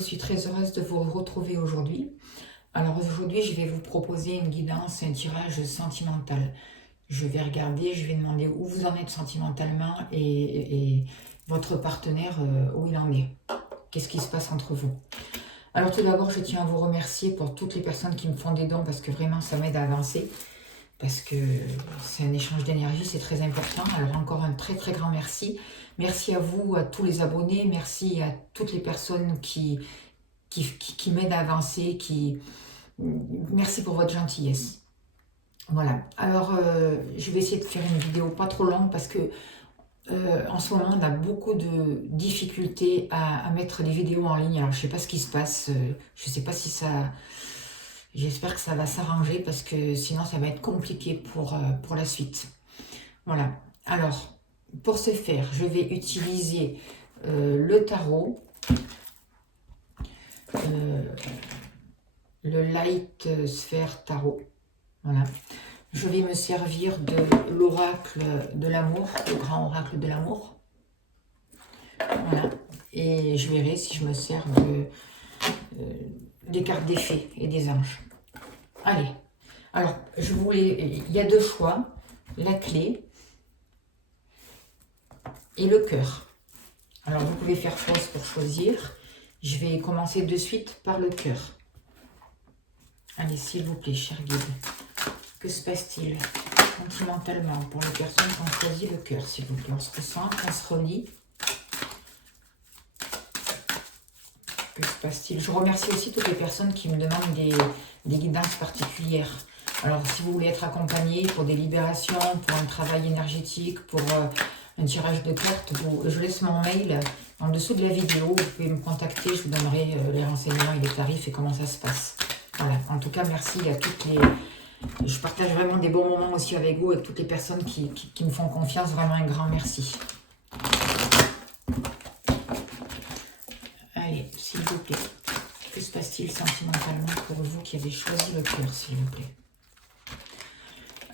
suis très heureuse de vous retrouver aujourd'hui. Alors aujourd'hui, je vais vous proposer une guidance, un tirage sentimental. Je vais regarder, je vais demander où vous en êtes sentimentalement et votre partenaire, où il en est. Qu'est-ce qui se passe entre vous? Alors tout d'abord, je tiens à vous remercier pour toutes les personnes qui me font des dons parce que vraiment, ça m'aide à avancer. Parce que c'est un échange d'énergie, c'est très important. Alors encore un très très grand merci. Merci à vous, à tous les abonnés, merci à toutes les personnes qui m'aident à avancer, merci pour votre gentillesse. Voilà, alors je vais essayer de faire une vidéo pas trop longue parce que en ce moment on a beaucoup de difficultés à mettre les vidéos en ligne. Alors je sais pas ce qui se passe, je sais pas si ça... J'espère que ça va s'arranger parce que sinon ça va être compliqué pour la suite. Voilà. Alors, pour ce faire, je vais utiliser le tarot, le Light Sphere Tarot. Voilà. Je vais me servir de l'oracle de l'amour, le grand oracle de l'amour. Voilà. Et je verrai si je me sers des cartes des fées et des anges. Allez, alors il y a deux choix, la clé et le cœur. Alors vous pouvez faire pause pour choisir. Je vais commencer de suite par le cœur. Allez, s'il vous plaît, cher guide, que se passe-t-il sentimentalement pour les personnes qui ont choisi le cœur, s'il vous plaît? On se ressent, on se relie. Que se passe-t-il? Je remercie aussi toutes les personnes qui me demandent des guidances particulières. Alors, si vous voulez être accompagné pour des libérations, pour un travail énergétique, pour un tirage de cartes, je laisse mon mail en dessous de la vidéo. Vous pouvez me contacter, je vous donnerai les renseignements et les tarifs et comment ça se passe. Voilà, en tout cas, merci à toutes les... Je partage vraiment des bons moments aussi avec vous, avec toutes les personnes qui me font confiance. Vraiment un grand merci. Allez, s'il vous plaît, que se passe-t-il sentimentalement pour vous qui avez choisi le cœur, s'il vous plaît?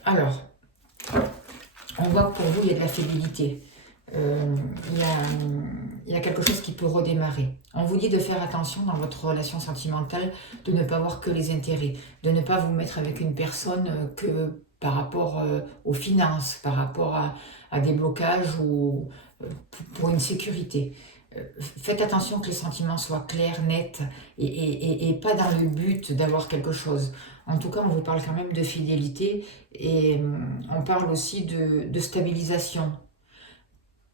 Alors, on voit que pour vous, il y a de la fidélité. Il y a quelque chose qui peut redémarrer. On vous dit de faire attention dans votre relation sentimentale, de ne pas voir que les intérêts, de ne pas vous mettre avec une personne que par rapport aux finances, par rapport à des blocages ou pour une sécurité. Faites attention que les sentiments soient clairs, nets et pas dans le but d'avoir quelque chose. En tout cas, on vous parle quand même de fidélité et on parle aussi de stabilisation.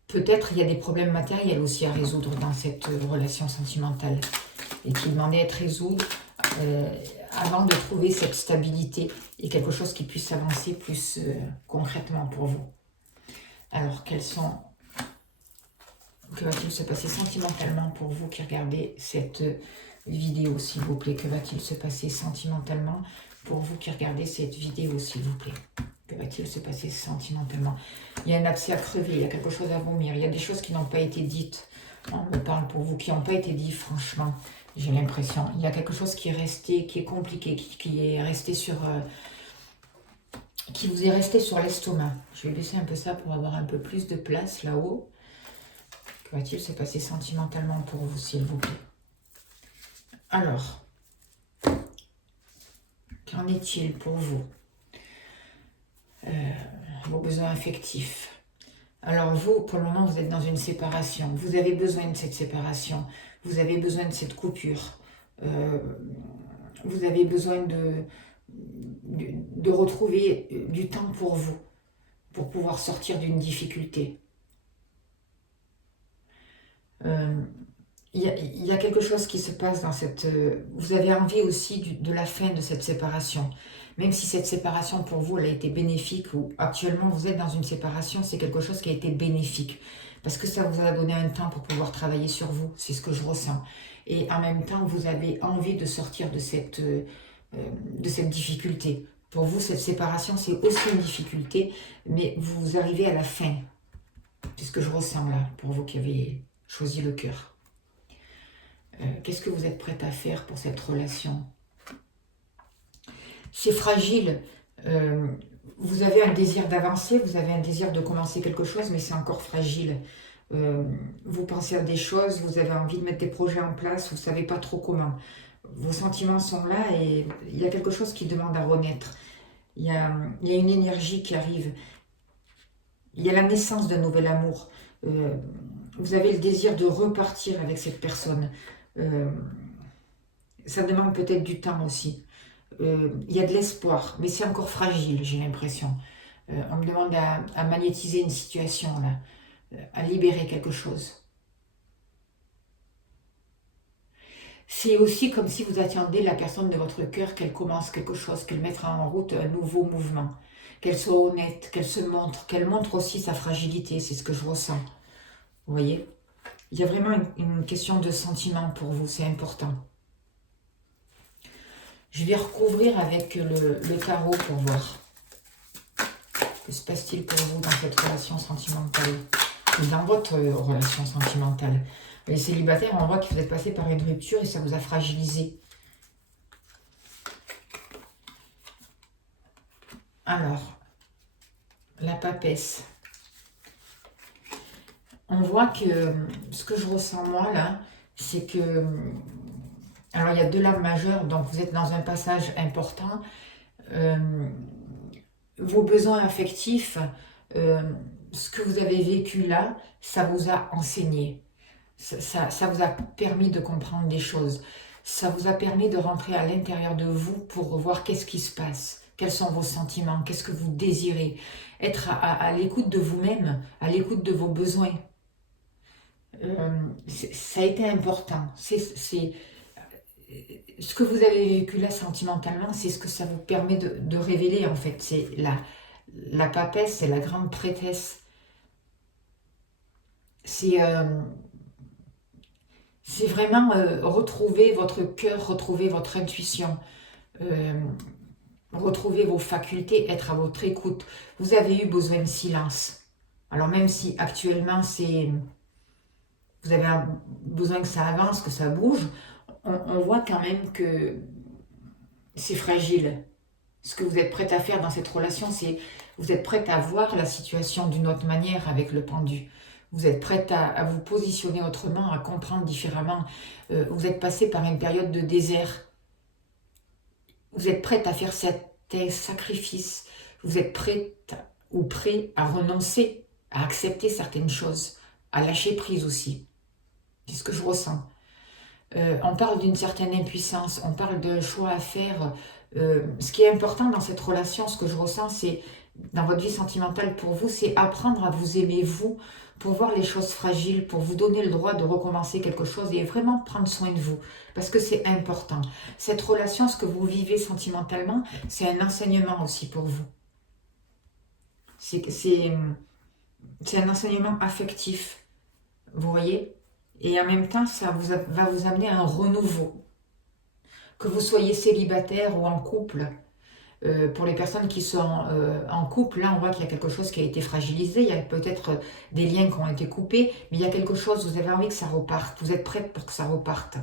Peut-être il y a des problèmes matériels aussi à résoudre dans cette relation sentimentale et qui demandaient à être résolus avant de trouver cette stabilité et quelque chose qui puisse avancer plus concrètement pour vous. Alors, que va-t-il se passer sentimentalement pour vous qui regardez cette vidéo, s'il vous plaît? Que va-t-il se passer sentimentalement pour vous qui regardez cette vidéo, s'il vous plaît? Que va-t-il se passer sentimentalement? Il y a un abcès à crever, il y a quelque chose à vomir, il y a des choses qui n'ont pas été dites. On me parle pour vous, qui n'ont pas été dites, franchement, j'ai l'impression. Il y a quelque chose qui est resté, qui est compliqué, qui est resté sur... qui vous est resté sur l'estomac. Je vais baisser un peu ça pour avoir un peu plus de place là-haut. Que va-t-il se passer sentimentalement pour vous, s'il vous plaît? Alors, qu'en est-il pour vous? Vos besoins affectifs. Alors vous, pour le moment, vous êtes dans une séparation. Vous avez besoin de cette séparation. Vous avez besoin de cette coupure. Vous avez besoin de retrouver du temps pour vous, pour pouvoir sortir d'une difficulté. Il y a quelque chose qui se passe dans cette... vous avez envie aussi de la fin de cette séparation. Même si cette séparation pour vous, elle a été bénéfique, ou actuellement vous êtes dans une séparation, c'est quelque chose qui a été bénéfique. Parce que ça vous a donné un temps pour pouvoir travailler sur vous, c'est ce que je ressens. Et en même temps, vous avez envie de sortir de cette difficulté. Pour vous, cette séparation, c'est aussi une difficulté, mais vous arrivez à la fin. C'est ce que je ressens là, pour vous qui avez choisi le cœur. Qu'est-ce que vous êtes prête à faire pour cette relation? C'est fragile. Vous avez un désir d'avancer, vous avez un désir de commencer quelque chose, mais c'est encore fragile. Vous pensez à des choses, vous avez envie de mettre des projets en place, vous ne savez pas trop comment. Vos sentiments sont là et il y a quelque chose qui demande à renaître. Il y a une énergie qui arrive. Il y a la naissance d'un nouvel amour. Vous avez le désir de repartir avec cette personne. Euh, ça demande peut-être du temps aussi. Il y a de l'espoir, mais c'est encore fragile, j'ai l'impression. On me demande à magnétiser une situation, là, à libérer quelque chose. C'est aussi comme si vous attendiez la personne de votre cœur qu'elle commence quelque chose, qu'elle mette en route un nouveau mouvement, qu'elle soit honnête, qu'elle montre aussi sa fragilité, c'est ce que je ressens. Vous voyez? Il y a vraiment une question de sentiment pour vous, c'est important. Je vais recouvrir avec le tarot pour voir. Que se passe-t-il pour vous dans cette relation sentimentale? Ou dans votre relation sentimentale? Les célibataires, on voit que vous êtes passé par une rupture et ça vous a fragilisé. Alors, la papesse. On voit que ce que je ressens moi là, c'est que... Alors, il y a deux lames majeures, donc vous êtes dans un passage important. Vos besoins affectifs, ce que vous avez vécu là, ça vous a enseigné. Ça vous a permis de comprendre des choses. Ça vous a permis de rentrer à l'intérieur de vous pour voir qu'est-ce qui se passe. Quels sont vos sentiments, qu'est-ce que vous désirez. Être à l'écoute de vous-même, à l'écoute de vos besoins. Ça a été important. Ce que vous avez vécu là sentimentalement, c'est ce que ça vous permet de révéler en fait. C'est la papesse, c'est la grande prêtresse. C'est vraiment retrouver votre cœur, retrouver votre intuition, retrouver vos facultés, être à votre écoute. Vous avez eu besoin de silence. Alors même si actuellement vous avez besoin que ça avance, que ça bouge, on voit quand même que c'est fragile. Ce que vous êtes prête à faire dans cette relation, c'est vous êtes prête à voir la situation d'une autre manière avec le pendu. Vous êtes prête à vous positionner autrement, à comprendre différemment. Vous êtes passé par une période de désert. Vous êtes prête à faire certains sacrifices. Vous êtes prête ou prêt à renoncer, à accepter certaines choses, à lâcher prise aussi. C'est ce que je ressens. On parle d'une certaine impuissance, on parle d'un choix à faire. Ce qui est important dans cette relation, ce que je ressens, c'est dans votre vie sentimentale pour vous, c'est apprendre à vous aimer vous, pour voir les choses fragiles, pour vous donner le droit de recommencer quelque chose et vraiment prendre soin de vous, parce que c'est important. Cette relation, ce que vous vivez sentimentalement, c'est un enseignement aussi pour vous. C'est un enseignement affectif, vous voyez? Et en même temps, ça va vous amener à un renouveau. Que vous soyez célibataire ou en couple, pour les personnes qui sont en couple, là on voit qu'il y a quelque chose qui a été fragilisé, il y a peut-être des liens qui ont été coupés, mais il y a quelque chose, vous avez envie que ça reparte, vous êtes prête pour que ça reparte.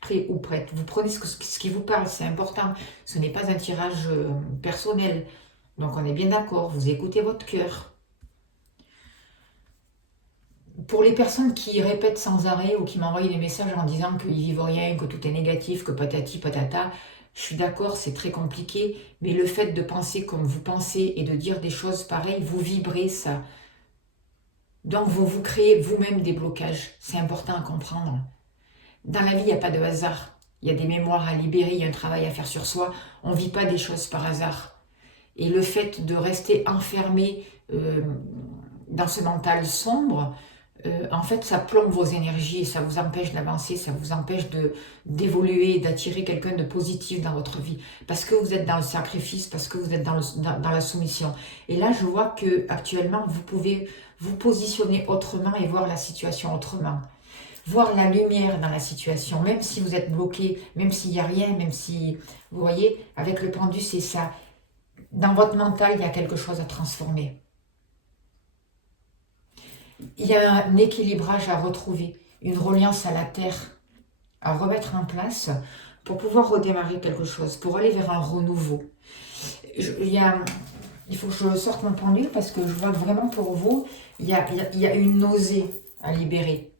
Prêt ou prête. Vous prenez ce qui vous parle, c'est important. Ce n'est pas un tirage personnel. Donc on est bien d'accord, vous écoutez votre cœur. Pour les personnes qui répètent sans arrêt ou qui m'envoient des messages en disant qu'ils vivent rien, que tout est négatif, que patati patata, je suis d'accord, c'est très compliqué, mais le fait de penser comme vous pensez et de dire des choses pareilles, vous vibrez ça. Donc vous créez vous-même des blocages. C'est important à comprendre. Dans la vie, il n'y a pas de hasard. Il y a des mémoires à libérer, il y a un travail à faire sur soi. On ne vit pas des choses par hasard. Et le fait de rester enfermé dans ce mental sombre, en fait, ça plombe vos énergies et ça vous empêche d'avancer, ça vous empêche d'évoluer, d'attirer quelqu'un de positif dans votre vie. Parce que vous êtes dans le sacrifice, parce que vous êtes dans la soumission. Et là, je vois que actuellement, vous pouvez vous positionner autrement et voir la situation autrement. Voir la lumière dans la situation, même si vous êtes bloqué, même s'il n'y a rien, même si, vous voyez, avec le pendu, c'est ça. Dans votre mental, il y a quelque chose à transformer. Il y a un équilibrage à retrouver, une reliance à la terre à remettre en place pour pouvoir redémarrer quelque chose, pour aller vers un renouveau. Il faut que je sorte mon pendule parce que je vois que vraiment pour vous, il y a une nausée. à libérer.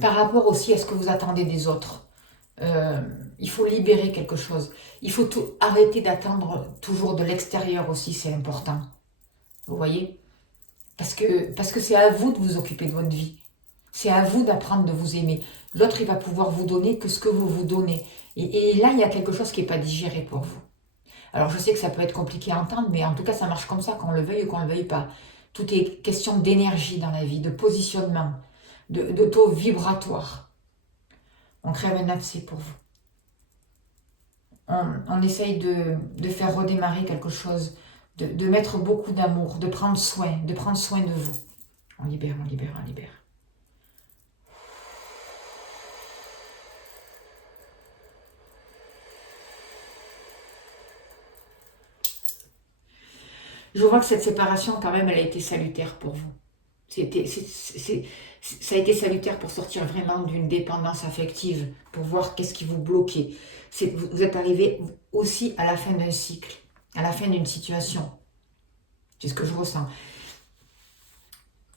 Par rapport aussi à ce que vous attendez des autres, il faut libérer quelque chose. Il faut arrêter d'attendre toujours de l'extérieur aussi, c'est important. Vous voyez? Parce que c'est à vous de vous occuper de votre vie. C'est à vous d'apprendre de vous aimer. L'autre, il va pouvoir vous donner que ce que vous vous donnez. Et là, il y a quelque chose qui n'est pas digéré pour vous. Alors, je sais que ça peut être compliqué à entendre, mais en tout cas, ça marche comme ça, qu'on le veuille ou qu'on ne le veuille pas. Tout est question d'énergie dans la vie, de positionnement, de taux vibratoire. On crève un abcès pour vous. On essaye de faire redémarrer quelque chose, de mettre beaucoup d'amour, de prendre soin de vous. On libère, on libère, on libère. Je vois que cette séparation, quand même, elle a été salutaire pour vous. Ça a été salutaire pour sortir vraiment d'une dépendance affective, pour voir qu'est-ce qui vous bloquait. Vous êtes arrivé aussi à la fin d'un cycle, à la fin d'une situation. C'est ce que je ressens.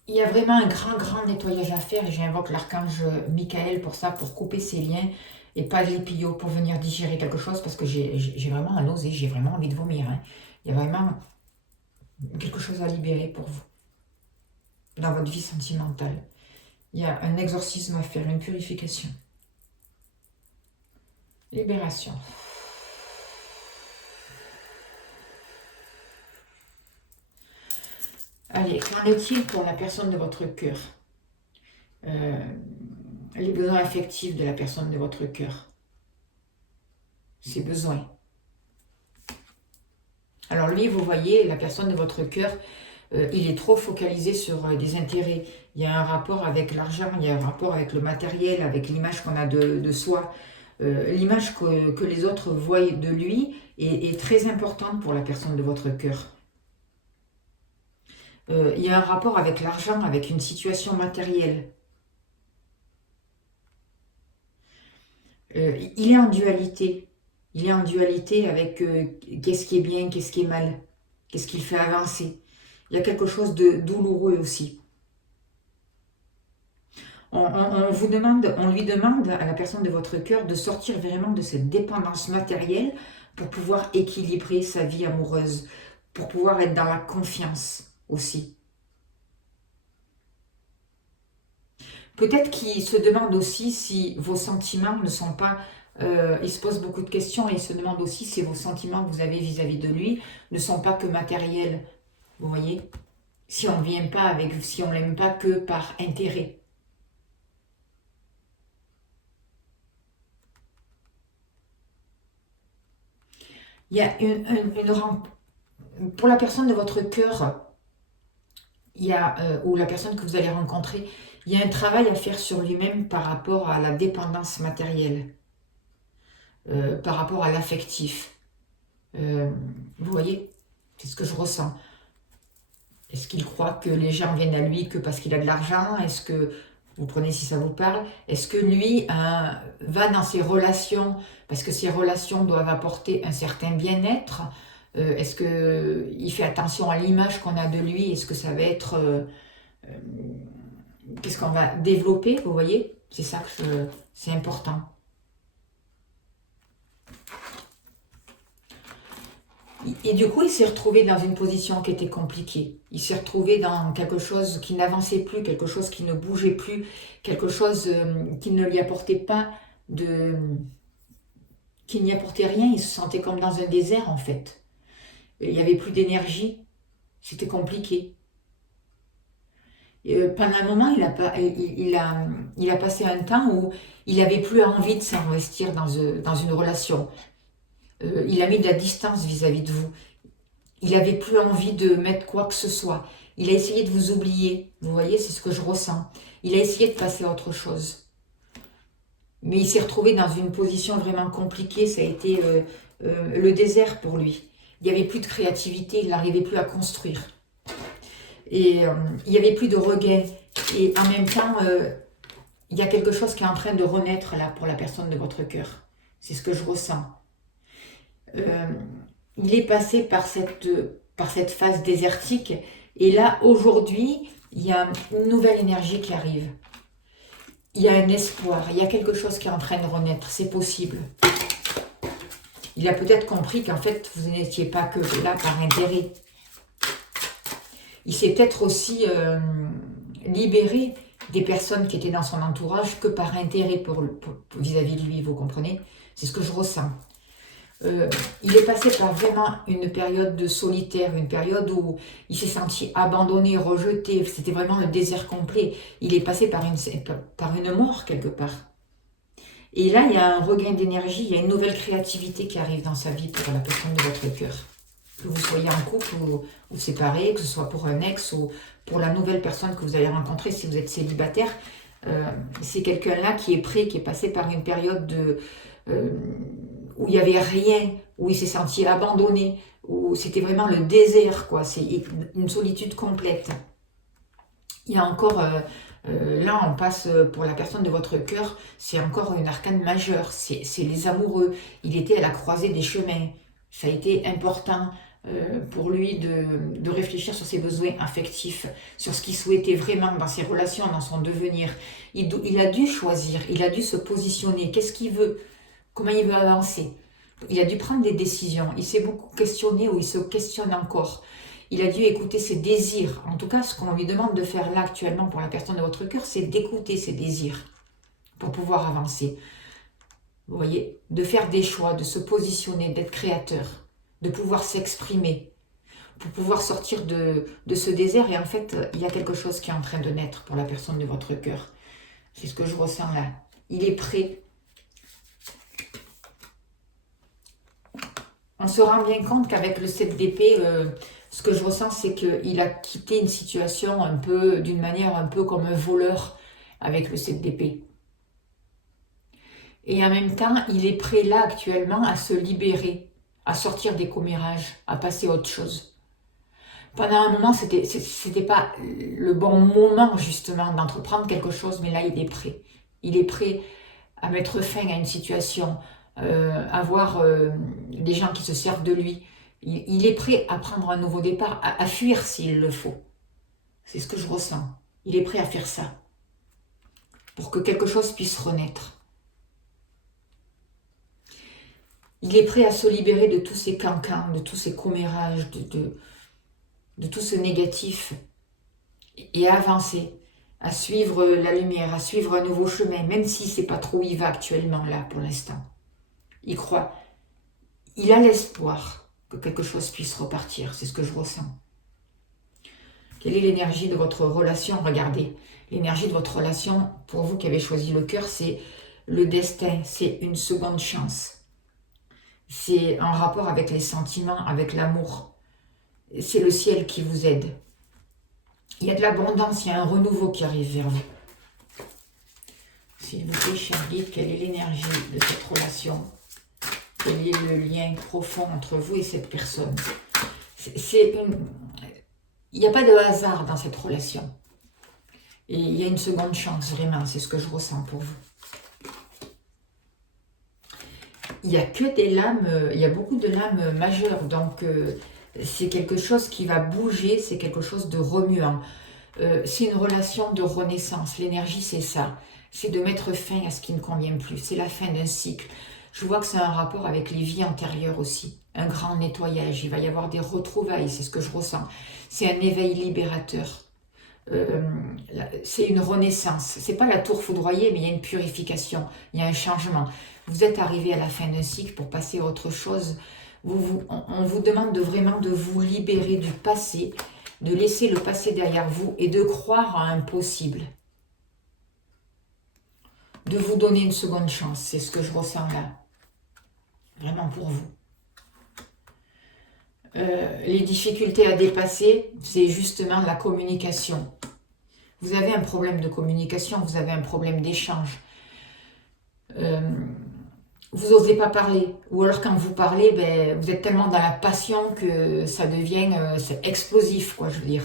Il y a vraiment un grand nettoyage à faire et j'invoque l'archange Michael pour ça, pour couper ces liens et pas les pillots pour venir digérer quelque chose parce que j'ai vraiment un nausée, j'ai vraiment envie de vomir. Hein. Il y a vraiment quelque chose à libérer pour vous dans votre vie sentimentale. Il y a un exorcisme à faire, une purification. Libération. Allez, qu'en est-il pour la personne de votre cœur? Les besoins affectifs de la personne de votre cœur. Ses besoins. Alors lui, vous voyez, la personne de votre cœur, il est trop focalisé sur des intérêts. Il y a un rapport avec l'argent, il y a un rapport avec le matériel, avec l'image qu'on a de soi. L'image que les autres voient de lui est très importante pour la personne de votre cœur. Il y a un rapport avec l'argent, avec une situation matérielle. Il est en dualité. Il est en dualité avec qu'est-ce qui est bien, qu'est-ce qui est mal, qu'est-ce qui le fait avancer. Il y a quelque chose de douloureux aussi. On lui demande à la personne de votre cœur de sortir vraiment de cette dépendance matérielle pour pouvoir équilibrer sa vie amoureuse, pour pouvoir être dans la confiance aussi. Peut-être qu'il se demande aussi si vos sentiments ne sont pas... il se pose beaucoup de questions et il se demande aussi si vos sentiments que vous avez vis-à-vis de lui ne sont pas que matériels. Vous voyez? Si on ne vient pas avec... Si on ne l'aime pas que par intérêt. Il y a pour la personne de votre cœur, ou la personne que vous allez rencontrer, il y a un travail à faire sur lui-même par rapport à la dépendance matérielle, par rapport à l'affectif. Vous voyez, c'est ce que je ressens. Est-ce qu'il croit que les gens viennent à lui que parce qu'il a de l'argent? Est-ce que, vous prenez si ça vous parle, est-ce que lui va dans ses relations parce que ces relations doivent apporter un certain bien-être? Est-ce qu'il fait attention à l'image qu'on a de lui? Est-ce que ça va être... qu'est-ce qu'on va développer, vous voyez? C'est ça que c'est important. Et du coup, il s'est retrouvé dans une position qui était compliquée. Il s'est retrouvé dans quelque chose qui n'avançait plus, quelque chose qui ne bougeait plus, quelque chose qui ne lui apportait pas qui n'y apportait rien. Il se sentait comme dans un désert, en fait. Il n'y avait plus d'énergie. C'était compliqué. Pendant un moment, il a passé un temps où il n'avait plus envie de s'investir dans une relation. Il a mis de la distance vis-à-vis de vous. Il n'avait plus envie de mettre quoi que ce soit. Il a essayé de vous oublier. Vous voyez, c'est ce que je ressens. Il a essayé de passer à autre chose. Mais il s'est retrouvé dans une position vraiment compliquée. Ça a été le désert pour lui. Il n'y avait plus de créativité. Il n'arrivait plus à construire. Et il n'y avait plus de regain. Et en même temps, il y a quelque chose qui est en train de renaître là pour la personne de votre cœur. C'est ce que je ressens. Il est passé par cette phase désertique et là aujourd'hui Il y a une nouvelle énergie qui arrive. Il y a un espoir, il y a quelque chose qui est en train de renaître, c'est possible. Il a peut-être compris qu'en fait, vous n'étiez pas que là par intérêt. Il s'est peut-être aussi libéré des personnes qui étaient dans son entourage que par intérêt vis-à-vis de lui, vous comprenez? C'est ce que je ressens. Il est passé par vraiment une période de solitaire, une période où il s'est senti abandonné, rejeté, c'était vraiment le désert complet. Il est passé par une mort quelque part. Et là, il y a un regain d'énergie, il y a une nouvelle créativité qui arrive dans sa vie pour la personne de votre cœur. Que vous soyez en couple ou séparés, que ce soit pour un ex ou pour la nouvelle personne que vous allez rencontrer si vous êtes célibataire, c'est quelqu'un-là qui est prêt, qui est passé par une période où il n'y avait rien, où il s'est senti abandonné, où c'était vraiment le désert, quoi. C'est une solitude complète. Il y a encore, là on passe pour la personne de votre cœur, c'est encore une arcane majeure, c'est les amoureux. Il était à la croisée des chemins, ça a été important pour lui de réfléchir sur ses besoins affectifs, sur ce qu'il souhaitait vraiment dans ses relations, dans son devenir. Il a dû choisir, il a dû se positionner, qu'est-ce qu'il veut, comment il veut avancer. Il a dû prendre des décisions, il s'est beaucoup questionné ou il se questionne encore. Il a dû écouter ses désirs. En tout cas, ce qu'on lui demande de faire là actuellement pour la personne de votre cœur, c'est d'écouter ses désirs pour pouvoir avancer. Vous voyez, de faire des choix, de se positionner, d'être créateur, de pouvoir s'exprimer, pour pouvoir sortir de ce désert. Et en fait, il y a quelque chose qui est en train de naître pour la personne de votre cœur. C'est ce que je ressens là. Il est prêt. On se rend bien compte qu'avec le 7 d'épée, ce que je ressens, c'est qu'il a quitté une situation un peu, d'une manière un peu comme un voleur avec le 7 d'épée. Et en même temps, il est prêt là actuellement à se libérer, à sortir des commérages, à passer à autre chose. Pendant un moment, c'était pas le bon moment justement d'entreprendre quelque chose, mais là, il est prêt. Il est prêt à mettre fin à une situation, à voir des gens qui se servent de lui. Il est prêt à prendre un nouveau départ, à fuir s'il le faut. C'est ce que je ressens. Il est prêt à faire ça pour que quelque chose puisse renaître. Il est prêt à se libérer de tous ces cancans, de tous ces commérages, de tout ce négatif et à avancer, à suivre la lumière, à suivre un nouveau chemin, même si c'est pas trop où il va actuellement là pour l'instant. Il croit. Il a l'espoir que quelque chose puisse repartir. C'est ce que je ressens. Quelle est l'énergie de votre relation? Regardez, l'énergie de votre relation, pour vous qui avez choisi le cœur, c'est le destin, c'est une seconde chance. C'est en rapport avec les sentiments, avec l'amour. C'est le ciel qui vous aide. Il y a de l'abondance, il y a un renouveau qui arrive vers vous. S'il vous plaît, cher guide, quelle est l'énergie de cette relation? Quel est le lien profond entre vous et cette personne? Il n'y a pas de hasard dans cette relation. Et il y a une seconde chance, vraiment, c'est ce que je ressens pour vous. Il n'y a que des lames, il y a beaucoup de lames majeures, donc c'est quelque chose qui va bouger, c'est quelque chose de remuant. C'est une relation de renaissance, l'énergie c'est ça, c'est de mettre fin à ce qui ne convient plus, c'est la fin d'un cycle. Je vois que c'est un rapport avec les vies antérieures aussi, un grand nettoyage, il va y avoir des retrouvailles, c'est ce que je ressens. C'est un éveil libérateur, c'est une renaissance, c'est pas la tour foudroyée, mais il y a une purification, il y a un changement. Vous êtes arrivé à la fin d'un cycle pour passer à autre chose. On vous demande vraiment de vous libérer du passé, de laisser le passé derrière vous et de croire à un possible. De vous donner une seconde chance, c'est ce que je ressens là. Vraiment pour vous. Les difficultés à dépasser, c'est justement la communication. Vous avez un problème de communication, vous avez un problème d'échange. Vous n'osez pas parler, ou alors quand vous parlez, vous êtes tellement dans la passion que ça devient c'est explosif, quoi, je veux dire.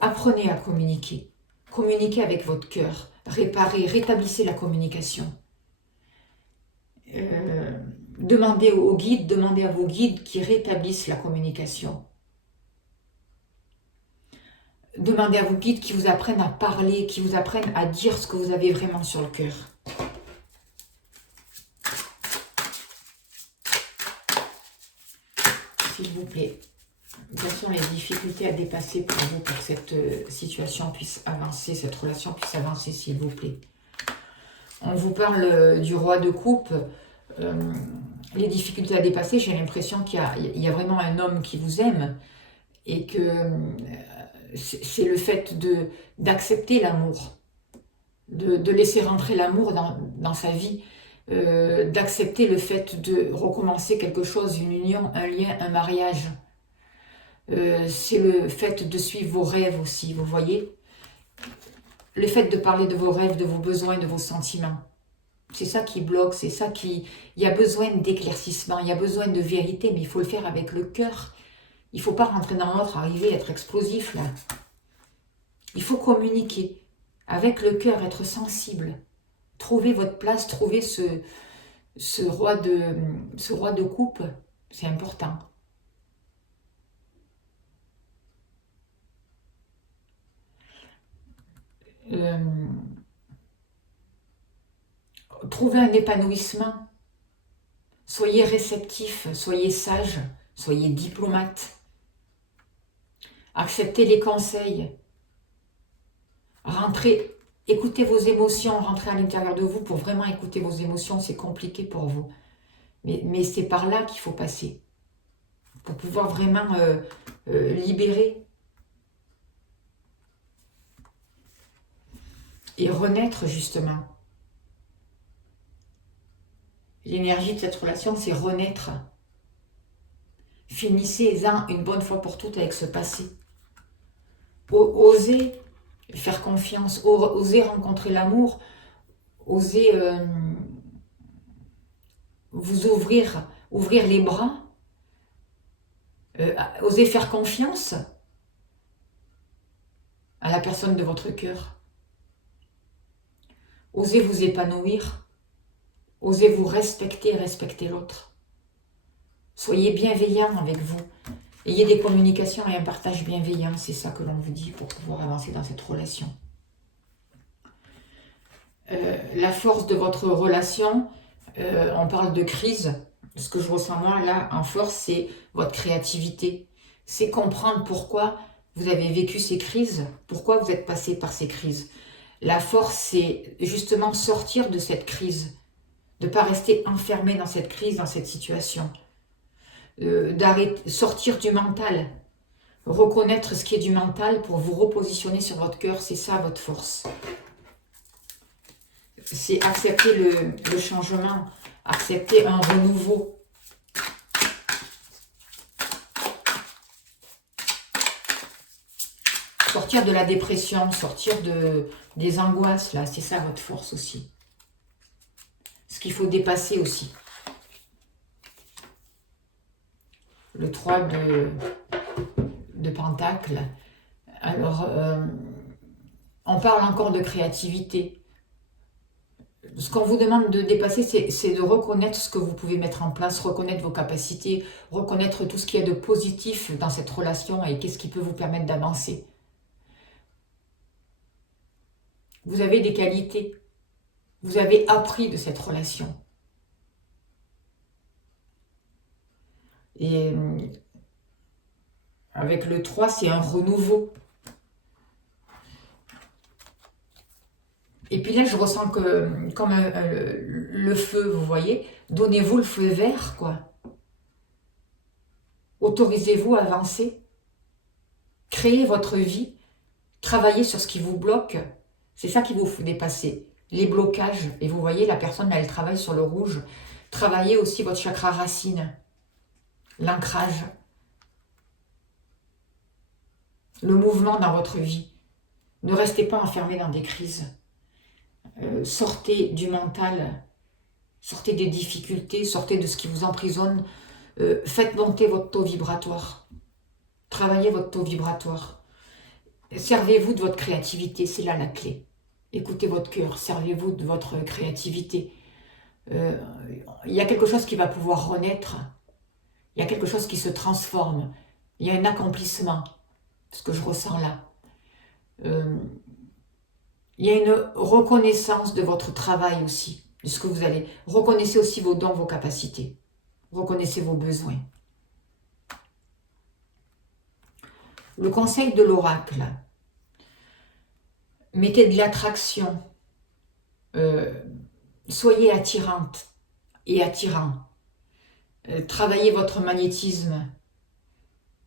Apprenez à communiquer. Communiquez avec votre cœur. Réparez, rétablissez la communication. Demandez aux guides, demandez à vos guides qui rétablissent la communication. Demandez à vos guides qui vous apprennent à parler, qui vous apprennent à dire ce que vous avez vraiment sur le cœur. S'il vous plaît. Quelles sont les difficultés à dépasser pour vous, pour que cette situation puisse avancer, cette relation puisse avancer, s'il vous plaît. On vous parle du roi de coupe. Les difficultés à dépasser, j'ai l'impression qu'il y a vraiment un homme qui vous aime et que c'est le fait d'accepter l'amour, de laisser rentrer l'amour dans sa vie, d'accepter le fait de recommencer quelque chose, une union, un lien, un mariage. C'est le fait de suivre vos rêves aussi, vous voyez. Le fait de parler de vos rêves, de vos besoins, de vos sentiments. C'est ça qui bloque, c'est ça qui... Il y a besoin d'éclaircissement, il y a besoin de vérité, mais il faut le faire avec le cœur. Il ne faut pas rentrer dans l'autre, arriver à être explosif, là. Il faut communiquer avec le cœur, être sensible. Trouver votre place, trouver ce roi de coupe, c'est important. Trouvez un épanouissement. Soyez réceptif, soyez sage, soyez diplomate. Acceptez les conseils. Rentrez, écoutez vos émotions, rentrez à l'intérieur de vous pour vraiment écouter vos émotions. C'est compliqué pour vous. Mais c'est par là qu'il faut passer. Pour pouvoir vraiment libérer. Et renaître justement. L'énergie de cette relation, c'est renaître. Finissez-en une bonne fois pour toutes avec ce passé. Osez faire confiance, osez rencontrer l'amour, osez vous ouvrir les bras, osez faire confiance à la personne de votre cœur. Osez vous épanouir, osez vous respecter et respecter l'autre. Soyez bienveillant avec vous. Ayez des communications et un partage bienveillant, c'est ça que l'on vous dit pour pouvoir avancer dans cette relation. La force de votre relation, on parle de crise. Ce que je ressens moi là en force, c'est votre créativité. C'est comprendre pourquoi vous avez vécu ces crises, pourquoi vous êtes passé par ces crises. La force, c'est justement sortir de cette crise, de ne pas rester enfermé dans cette crise, dans cette situation. Sortir du mental, reconnaître ce qui est du mental pour vous repositionner sur votre cœur, c'est ça votre force. C'est accepter le changement, accepter un renouveau. Sortir de la dépression, sortir des angoisses, là, c'est ça votre force aussi. Ce qu'il faut dépasser aussi. Le 3 de Pentacle. Alors, on parle encore de créativité. Ce qu'on vous demande de dépasser, c'est de reconnaître ce que vous pouvez mettre en place, reconnaître vos capacités, reconnaître tout ce qu'il y a de positif dans cette relation et qu'est-ce qui peut vous permettre d'avancer. Vous avez des qualités. Vous avez appris de cette relation. Et avec le 3, c'est un renouveau. Et puis là, je ressens que, comme le feu, vous voyez, donnez-vous le feu vert, quoi. Autorisez-vous à avancer. Créez votre vie. Travaillez sur ce qui vous bloque. C'est ça qui vous faut dépasser. Les blocages. Et vous voyez, la personne, là, elle travaille sur le rouge. Travaillez aussi votre chakra racine. L'ancrage. Le mouvement dans votre vie. Ne restez pas enfermé dans des crises. Sortez du mental, sortez des difficultés, sortez de ce qui vous emprisonne, faites monter votre taux vibratoire, travaillez votre taux vibratoire, servez-vous de votre créativité, c'est là la clé. Écoutez votre cœur, servez-vous de votre créativité. Il y a quelque chose qui va pouvoir renaître, il y a quelque chose qui se transforme, il y a un accomplissement, ce que je ressens là. Euh, il y a une reconnaissance de votre travail aussi, de ce que vous allez. Reconnaissez aussi vos dons, vos capacités. Reconnaissez vos besoins. Le conseil de l'oracle. Mettez de l'attraction. Soyez attirante et attirant. Travaillez votre magnétisme.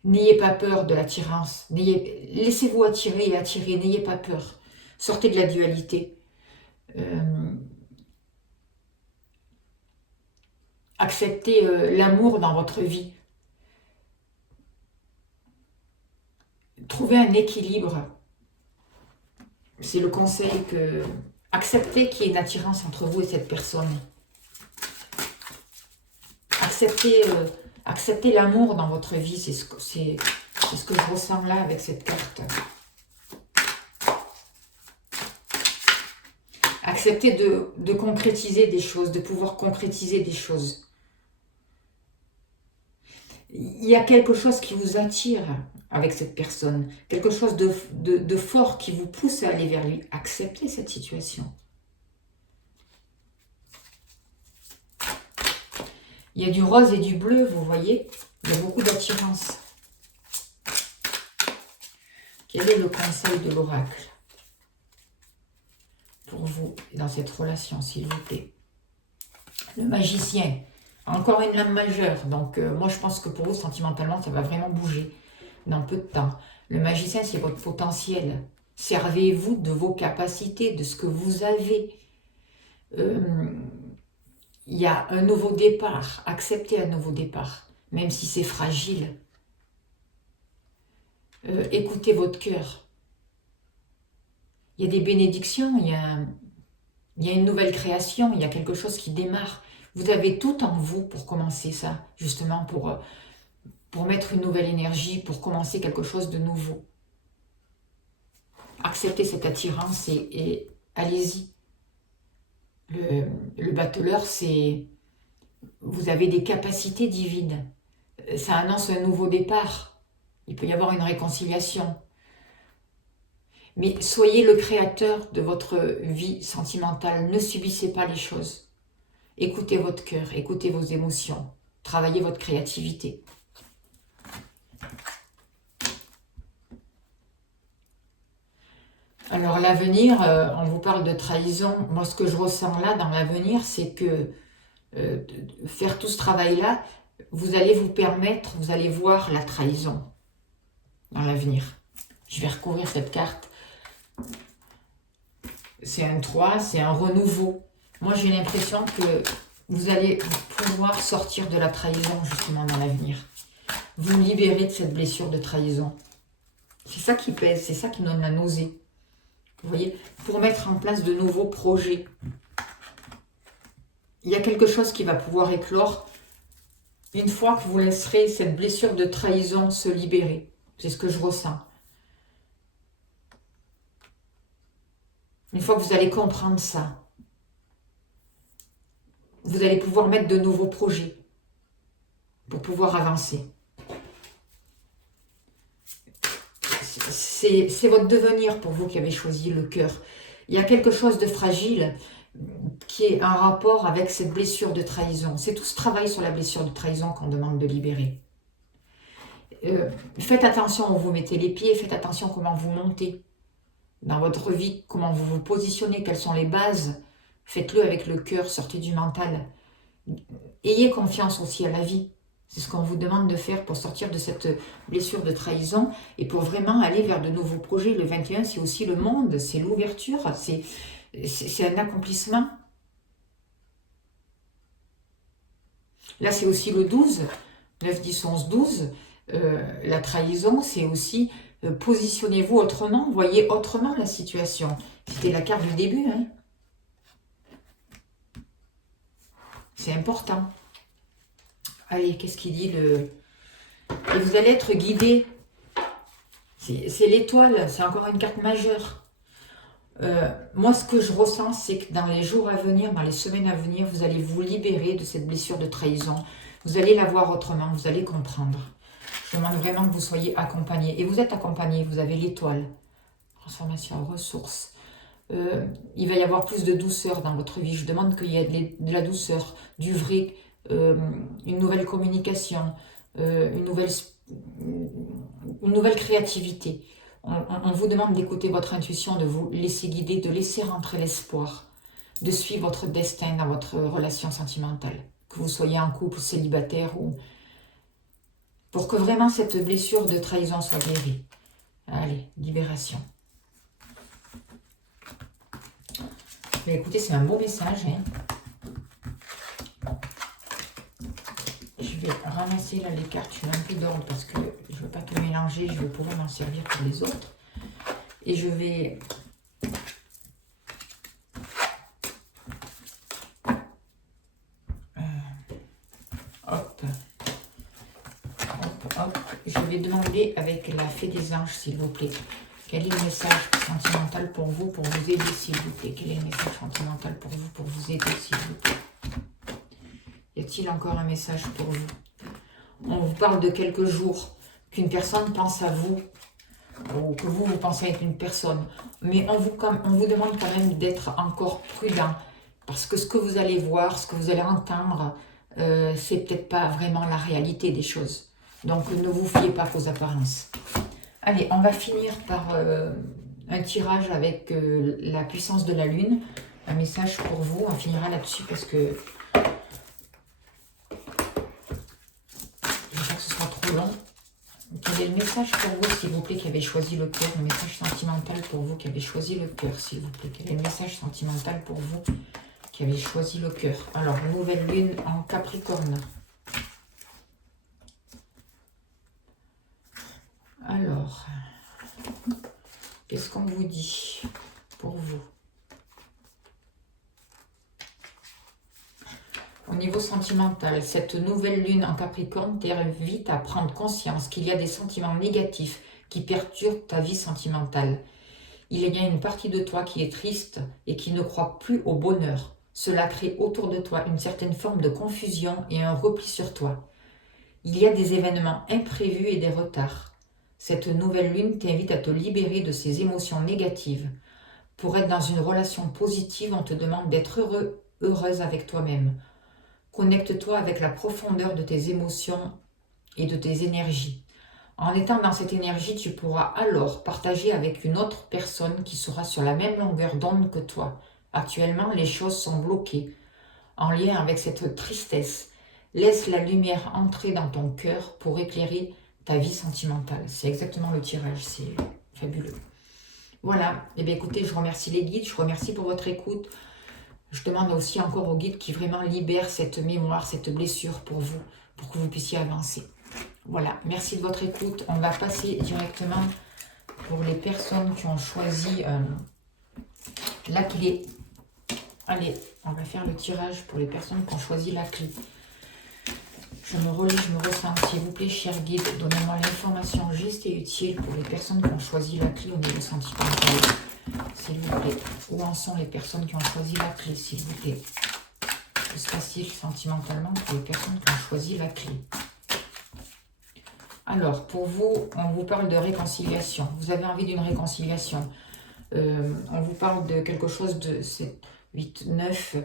N'ayez pas peur de l'attirance. Laissez-vous attirer et attirer. N'ayez pas peur. Sortez de la dualité. Acceptez l'amour dans votre vie. Trouvez un équilibre. C'est le conseil que... Acceptez qu'il y ait une attirance entre vous et cette personne. Acceptez l'amour dans votre vie. C'est ce que je ressens là avec cette carte. Acceptez de concrétiser des choses, de pouvoir concrétiser des choses. Il y a quelque chose qui vous attire avec cette personne, quelque chose de fort qui vous pousse à aller vers lui. Acceptez cette situation. Il y a du rose et du bleu, vous voyez. Il y a beaucoup d'attirance. Quel est le conseil de l'oracle pour vous dans cette relation, s'il vous plaît? Le magicien. Encore une lame majeure. Donc, moi, je pense que pour vous, sentimentalement, ça va vraiment bouger dans peu de temps. Le magicien, c'est votre potentiel. Servez-vous de vos capacités, de ce que vous avez. Il y a un nouveau départ. Acceptez un nouveau départ, même si c'est fragile. Écoutez votre cœur. Il y a des bénédictions, il y a une nouvelle création, il y a quelque chose qui démarre. Vous avez tout en vous pour commencer ça, justement, pour mettre une nouvelle énergie, pour commencer quelque chose de nouveau. Acceptez cette attirance et allez-y. Le battleur, c'est... Vous avez des capacités divines. Ça annonce un nouveau départ. Il peut y avoir une réconciliation. Mais soyez le créateur de votre vie sentimentale. Ne subissez pas les choses. Écoutez votre cœur, écoutez vos émotions. Travaillez votre créativité. Alors l'avenir, on vous parle de trahison. Moi, ce que je ressens là dans l'avenir, c'est que faire tout ce travail-là, vous allez vous permettre, vous allez voir la trahison dans l'avenir. Je vais recouvrir cette carte. C'est un 3, c'est un renouveau. Moi, j'ai l'impression que vous allez pouvoir sortir de la trahison, justement, dans l'avenir. Vous libérer de cette blessure de trahison. C'est ça qui pèse, c'est ça qui donne la nausée. Vous voyez, pour mettre en place de nouveaux projets. Il y a quelque chose qui va pouvoir éclore une fois que vous laisserez cette blessure de trahison se libérer. C'est ce que je ressens. Une fois que vous allez comprendre ça, vous allez pouvoir mettre de nouveaux projets pour pouvoir avancer. C'est votre devenir pour vous qui avez choisi le cœur. Il y a quelque chose de fragile qui est un rapport avec cette blessure de trahison. C'est tout ce travail sur la blessure de trahison qu'on demande de libérer. Faites attention où vous mettez les pieds, faites attention comment vous montez dans votre vie, comment vous vous positionnez, quelles sont les bases. Faites-le avec le cœur, sortez du mental. Ayez confiance aussi à la vie. C'est ce qu'on vous demande de faire pour sortir de cette blessure de trahison et pour vraiment aller vers de nouveaux projets. Le 21, c'est aussi le monde, c'est l'ouverture, c'est un accomplissement. Là, c'est aussi le 12, 9, 10, 11, 12. La trahison, c'est aussi positionnez-vous autrement, voyez autrement la situation. C'était la carte du début, hein. C'est important. Allez, qu'est-ce qu'il dit le... Et vous allez être guidé. C'est l'étoile, c'est encore une carte majeure. Moi, ce que je ressens, c'est que dans les jours à venir, dans les semaines à venir, vous allez vous libérer de cette blessure de trahison. Vous allez la voir autrement, vous allez comprendre. Je demande vraiment que vous soyez accompagné. Et vous êtes accompagné, vous avez l'étoile. transformation en ressources. Il va y avoir plus de douceur dans votre vie. Je demande qu'il y ait de la douceur, du vrai, une nouvelle communication, une nouvelle créativité. On vous demande d'écouter votre intuition, de vous laisser guider, de laisser rentrer l'espoir, de suivre votre destin dans votre relation sentimentale. Que vous soyez en couple, célibataire, ou pour que vraiment cette blessure de trahison soit guérie. Allez, libération. Mais écoutez, c'est un beau message. Hein. Je vais ramasser là les cartes. Je mets un peu d'ordre parce que je ne veux pas tout mélanger. Je vais pouvoir m'en servir pour les autres. Et je vais... Hop. Hop, hop. Je vais demander avec la fée des anges, s'il vous plaît. Quel est le message sentimental pour vous aider, s'il vous plaît? Quel est le message sentimental pour vous aider, s'il vous plaît? Y a-t-il encore un message pour vous? On vous parle de quelques jours, qu'une personne pense à vous, ou que vous pensez à une personne. Mais on vous demande quand même d'être encore prudent, parce que ce que vous allez voir, ce que vous allez entendre, c'est peut-être pas vraiment la réalité des choses. Donc ne vous fiez pas aux apparences. Allez, on va finir par un tirage avec la puissance de la lune. Un message pour vous. On finira là-dessus parce que je ne veux pas que ce soit trop long. Quel est le message pour vous, s'il vous plaît, qui avez choisi le cœur? Le message sentimental pour vous qui avez choisi le cœur, s'il vous plaît. Quel est le message sentimental pour vous qui avez choisi le cœur? Alors, nouvelle lune en Capricorne. Alors, qu'est-ce qu'on vous dit pour vous? Au niveau sentimental, cette nouvelle lune en Capricorne t'invite à prendre conscience qu'il y a des sentiments négatifs qui perturbent ta vie sentimentale. Il y a une partie de toi qui est triste et qui ne croit plus au bonheur. Cela crée autour de toi une certaine forme de confusion et un repli sur toi. Il y a des événements imprévus et des retards. Cette nouvelle lune t'invite à te libérer de ces émotions négatives. Pour être dans une relation positive, on te demande d'être heureuse avec toi-même. Connecte-toi avec la profondeur de tes émotions et de tes énergies. En étant dans cette énergie, tu pourras alors partager avec une autre personne qui sera sur la même longueur d'onde que toi. Actuellement, les choses sont bloquées en lien avec cette tristesse. Laisse la lumière entrer dans ton cœur pour éclairer ta vie sentimentale. C'est exactement le tirage, c'est fabuleux. Voilà, et bien écoutez, je remercie les guides, je remercie pour votre écoute. Je demande aussi encore aux guides qui vraiment libèrent cette mémoire, cette blessure pour vous, pour que vous puissiez avancer. Voilà, merci de votre écoute. On va passer directement pour les personnes qui ont choisi la clé. Allez, on va faire le tirage pour les personnes qui ont choisi la clé. Je me relis, je me ressens. S'il vous plaît, chers guides, donnez-moi l'information juste et utile pour les personnes qui ont choisi la clé au niveau sentimental. S'il vous plaît. Où en sont les personnes qui ont choisi la clé, s'il vous plaît? Que se passe-t-il sentimentalement pour les personnes qui ont choisi la clé? Alors, pour vous, on vous parle de réconciliation. Vous avez envie d'une réconciliation. On vous parle de quelque chose de 7, 8, 9,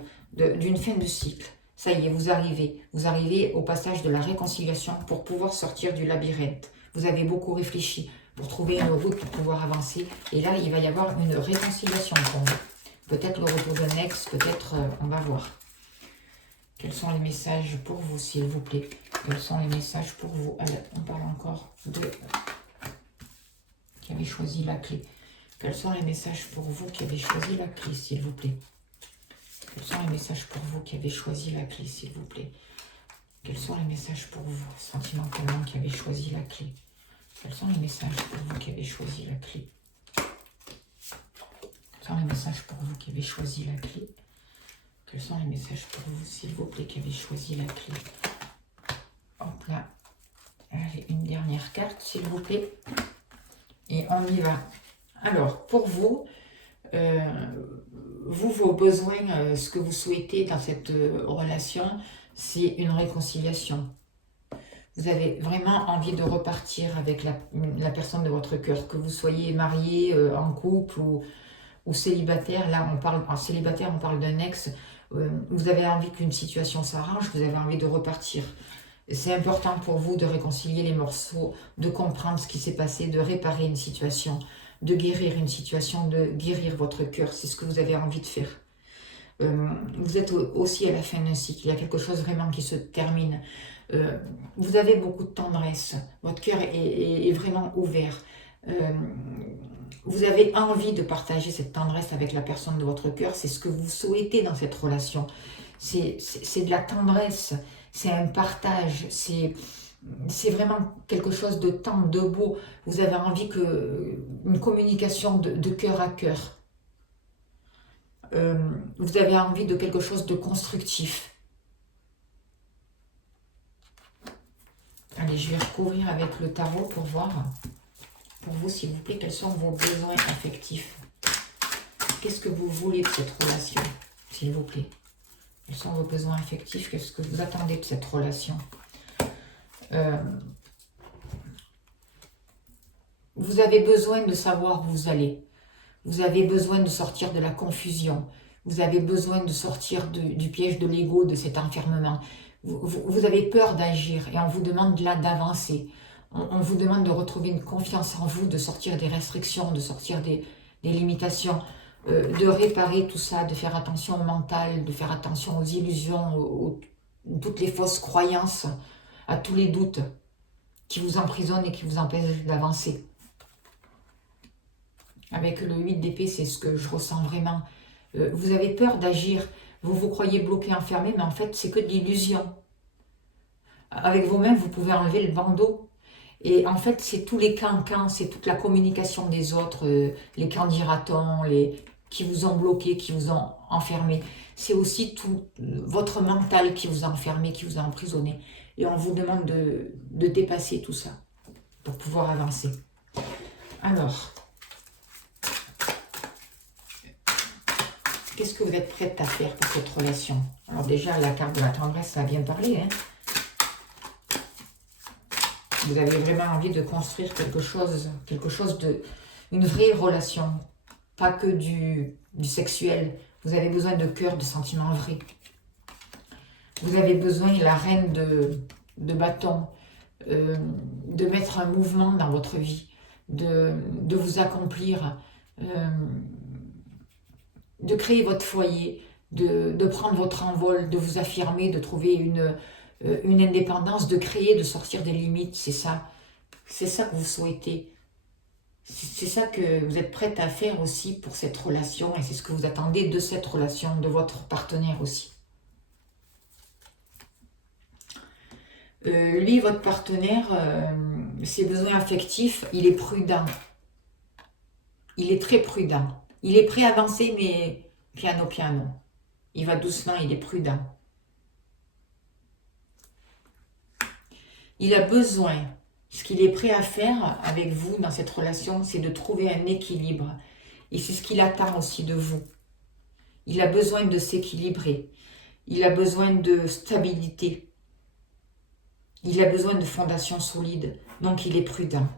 d'une fin de cycle. Ça y est, vous arrivez au passage de la réconciliation pour pouvoir sortir du labyrinthe. Vous avez beaucoup réfléchi pour trouver une route pour pouvoir avancer. Et là, il va y avoir une réconciliation pour vous. Peut-être le retour d'un ex, peut-être, on va voir. Quels sont les messages pour vous, s'il vous plaît? Quels sont les messages pour vous? Allez, on parle encore de... qui avez choisi la clé. Quels sont les messages pour vous qui avez choisi la clé, s'il vous plaît? Quels sont les messages pour vous qui avez choisi la clé, s'il vous plaît? Quels sont les messages pour vous, sentimentalement, qui avez choisi la clé? Quels sont les messages pour vous qui avez choisi la clé? Quels sont les messages pour vous qui avez choisi la clé? Quels sont les messages pour vous, s'il vous plaît, qui avez choisi la clé? Hop là. Allez, une dernière carte, s'il vous plaît. Et on y va. Alors, pour vous, vos besoins, ce que vous souhaitez dans cette relation, c'est une réconciliation. Vous avez vraiment envie de repartir avec la personne de votre cœur, que vous soyez marié, en couple ou célibataire. Là, on parle, en célibataire, on parle d'un ex. Vous avez envie qu'une situation s'arrange, vous avez envie de repartir. C'est important pour vous de réconcilier les morceaux, de comprendre ce qui s'est passé, de réparer une situation, de guérir une situation, de guérir votre cœur. C'est ce que vous avez envie de faire. Vous êtes aussi à la fin d'un cycle. Il y a quelque chose vraiment qui se termine. Vous avez beaucoup de tendresse. Votre cœur est vraiment ouvert. Vous avez envie de partager cette tendresse avec la personne de votre cœur. C'est ce que vous souhaitez dans cette relation. C'est de la tendresse. C'est un partage. C'est vraiment quelque chose de tendre, de beau. Vous avez envie une communication de cœur à cœur. Vous avez envie de quelque chose de constructif. Allez, je vais recouvrir avec le tarot pour voir, pour vous, s'il vous plaît, quels sont vos besoins affectifs. Qu'est-ce que vous voulez de cette relation, s'il vous plaît? Quels sont vos besoins affectifs? Qu'est-ce que vous attendez de cette relation? Vous avez besoin de savoir où vous allez. Vous avez besoin de sortir de la confusion. Vous avez besoin de sortir du piège de l'ego, de cet enfermement. Vous avez peur d'agir et on vous demande là d'avancer. On vous demande de retrouver une confiance en vous, de sortir des restrictions, de sortir des limitations, de réparer tout ça, de faire attention au mental, de faire attention aux illusions, toutes les fausses croyances, à tous les doutes qui vous emprisonnent et qui vous empêchent d'avancer. Avec le 8 d'épée, c'est ce que je ressens vraiment. Vous avez peur d'agir, vous vous croyez bloqué, enfermé, mais en fait, c'est que de l'illusion. Avec vos mains, vous pouvez enlever le bandeau. Et en fait, c'est tous les cancans, c'est toute la communication des autres, les candidatons, qui vous ont bloqué, qui vous ont enfermé. C'est aussi tout votre mental qui vous a enfermé, qui vous a emprisonné. Et on vous demande de dépasser tout ça pour pouvoir avancer. Alors, qu'est-ce que vous êtes prête à faire pour cette relation? Alors déjà, la carte de la tendresse, ça a bien parlé. Hein, vous avez vraiment envie de construire quelque chose une vraie relation. Pas que du sexuel. Vous avez besoin de cœur, de sentiments vrais. Vous avez besoin, la reine de bâton, de mettre un mouvement dans votre vie, de vous accomplir, de créer votre foyer, de prendre votre envol, de vous affirmer, de trouver une indépendance, de créer, de sortir des limites. C'est ça que vous souhaitez. C'est ça que vous êtes prête à faire aussi pour cette relation et c'est ce que vous attendez de cette relation, de votre partenaire aussi. Lui, votre partenaire, ses besoins affectifs, il est prudent. Il est très prudent. Il est prêt à avancer, mais piano, piano. Il va doucement, il est prudent. Il a besoin, ce qu'il est prêt à faire avec vous dans cette relation, c'est de trouver un équilibre. Et c'est ce qu'il attend aussi de vous. Il a besoin de s'équilibrer. Il a besoin de stabilité. Il a besoin de fondations solides. Donc, il est prudent.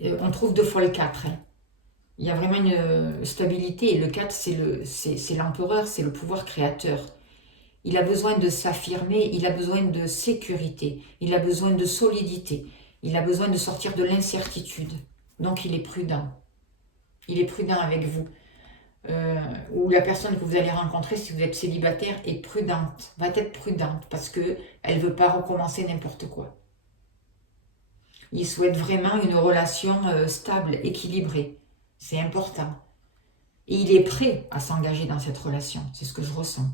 On trouve 2 fois le 4. Hein. Il y a vraiment une stabilité. Et le 4, c'est l'empereur, c'est le pouvoir créateur. Il a besoin de s'affirmer, il a besoin de sécurité, il a besoin de solidité, il a besoin de sortir de l'incertitude. Donc il est prudent. Il est prudent avec vous. Ou la personne que vous allez rencontrer, si vous êtes célibataire, est prudente, va être prudente parce qu'elle ne veut pas recommencer n'importe quoi. Il souhaite vraiment une relation stable, équilibrée. C'est important. Et il est prêt à s'engager dans cette relation. C'est ce que je ressens.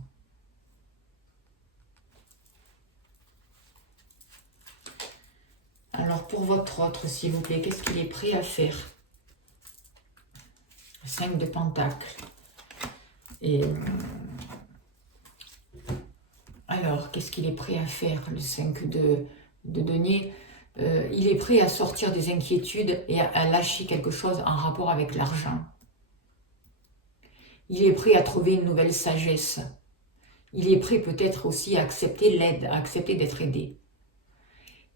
Alors, pour votre autre, s'il vous plaît, qu'est-ce qu'il est prêt à faire? 5 de pentacles. Et alors, qu'est-ce qu'il est prêt à faire? Le 5 de denier. Il est prêt à sortir des inquiétudes et à lâcher quelque chose en rapport avec l'argent. Il est prêt à trouver une nouvelle sagesse. Il est prêt peut-être aussi à accepter l'aide, à accepter d'être aidé.